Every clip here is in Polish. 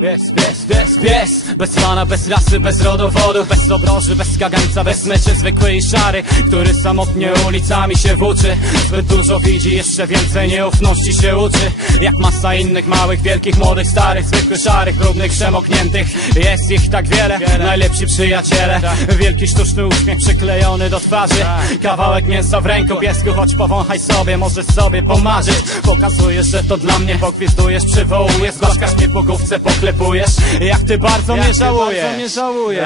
Pies, pies, pies, pies Bez pana, bez rasy, bez rodowodu Bez obroży, bez kagańca, bez meczy Zwykły i szary, który samotnie ulicami się włóczy. Zbyt dużo widzi, jeszcze więcej nieufności się uczy. Jak masa innych małych, wielkich, młodych, starych Zwykłych, szarych, brudnych, przemokniętych. Jest ich tak wiele, najlepsi przyjaciele. Wielki sztuczny uśmiech przyklejony do twarzy. Kawałek mięsa w ręku, piesku, choć powąchaj sobie Możesz sobie pomarzyć. Pokazujesz, że to dla mnie Pogwizdujesz, przywołujesz Zgłaszkasz mnie po główce, Jak ty bardzo mnie żałujesz bardzo mnie żałujesz.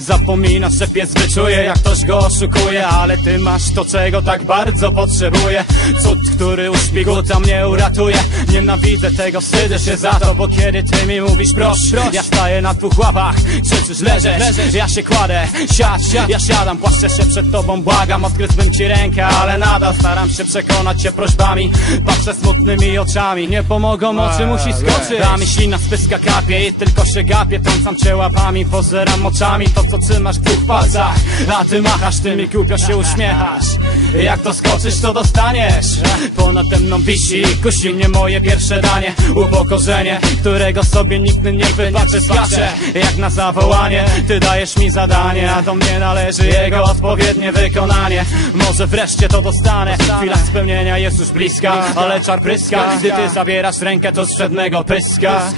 Zapominasz, że pies wyczuje Jak ktoś go oszukuje Ale ty masz to, czego tak bardzo potrzebuje Cud, który uszpiguta mnie uratuje. Nienawidzę tego, wstydzę się za to Bo kiedy ty mi mówisz proś, Ja staję na dwóch łapach Krzyczysz, leżeć, ja się kładę Siadź, ja siadam, płaszczę się przed tobą Błagam, odgryzłbym ci rękę Ale nadal staram się przekonać cię prośbami. Patrzę smutnymi oczami Nie pomogą oczy, musi skoczyć. Ta myślina spyska kapie i tylko się gapię Trącam cię łapami, pozeram oczami. To co trzymasz w dwóch palcach. A ty machasz, ty mi głupio się uśmiechasz. Jak doskoczysz, to dostaniesz. Ponade mną wisi kusi mnie moje pierwsze danie. Upokorzenie, którego sobie nikt nie wybaczy Skaczę jak na zawołanie. Ty dajesz mi zadanie, a do mnie należy jego odpowiednie wykonanie. Może wreszcie to dostanę. Chwila spełnienia jest już bliska Ale czar pryska. Gdy ty zabierasz rękę, to z przednego pyska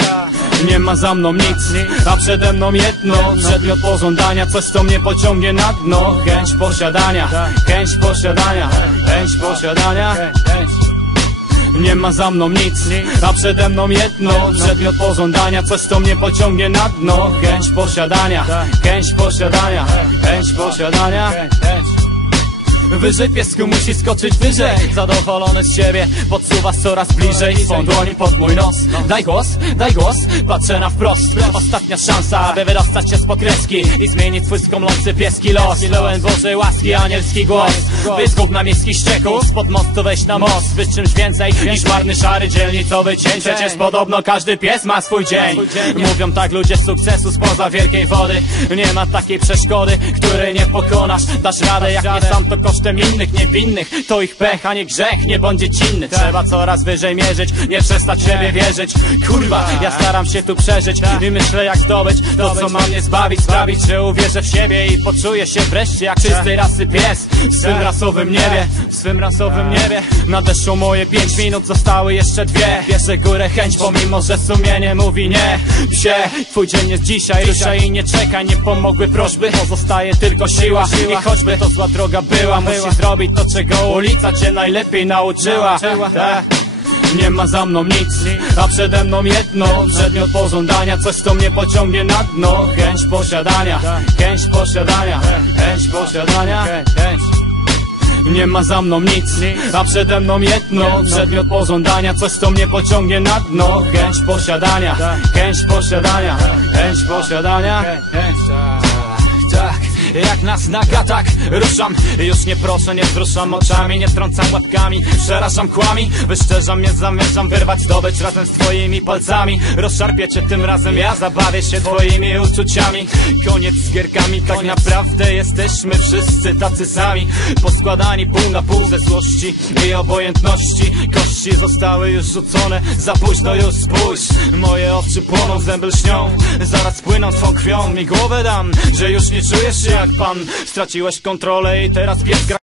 Nie ma za mną nic, a przede mną jedno. Przedmiot pożądania, coś co mnie pociągnie na dno. Chęć posiadania, chęć posiadania Chęć posiadania. Nie ma za mną nic, a przede mną jedno. Przedmiot pożądania, coś co mnie pociągnie na dno. Chęć posiadania, chęć posiadania Chęć posiadania Wyżej piesku musi skoczyć wyżej. Zadowolony z siebie Podsuwasz coraz bliżej Swą dłoń pod mój nos. Daj głos, daj głos Patrzę na wprost. Ostatnia szansa Aby wydostać się z podkreski I zmienić twój skomlący pieski los. Pełen Bożej łaski, anielski głos. Wyskup na miejskich ścieków Spod mostu wejść na most. Być czymś więcej niż marny szary dzielnicowy cień. Przecież podobno każdy pies ma swój dzień. Mówią tak ludzie sukcesu spoza wielkiej wody. Nie ma takiej przeszkody, której nie pokonasz. Dasz radę jak nie sam to kosztem innych niewinnych. To ich pech, a nie grzech, nie bądź dziecinny. Trzeba coraz wyżej mierzyć, nie przestać siebie wierzyć. Kurwa, ja staram się tu przeżyć I myślę jak zdobyć to co ma mnie zbawić. Sprawić, że uwierzę w siebie i poczuję się wreszcie jak czystej rasy pies W swym rasowym niebie, w swym rasowym niebie. Nadeszło moje pięć minut, zostały jeszcze dwie. Bierze górę chęć, pomimo że sumienie mówi nie. Psie, twój dzień jest dzisiaj, ruszaj i nie czekaj. Nie pomogły prośby, pozostaje tylko siła. I choćby to zła droga była, musisz zrobić to czego ulica cię najlepiej nauczyła Tak. Nie ma za mną nic, a przede mną jedno Przedmiot pożądania, coś co mnie pociągnie na dno Chęć posiadania, chęć posiadania Chęć posiadania, nie ma za mną nic, a przede mną jedno Przedmiot pożądania, coś co mnie pociągnie na dno Chęć posiadania, chęć posiadania Chęć posiadania, chęć, tak jak na znak atak Ruszam, już nie proszę, nie wzruszam oczami Nie trącam łapkami, przerażam kłami. Wyszczerzam mnie, zamierzam wyrwać zdobycz Razem z twoimi palcami. Rozszarpię cię tym razem, ja zabawię się twoimi uczuciami. Koniec z gierkami, tak naprawdę jesteśmy wszyscy tacy sami. Poskładani pół na pół ze złości i obojętności. Kości zostały już rzucone, za późno już spójrz. Moje oczy płoną, zęby lśnią Zaraz płyną twą krwią, mi głowę dam Że już nie czujesz się jak pan. Straciłeś kontrolę i teraz pies gra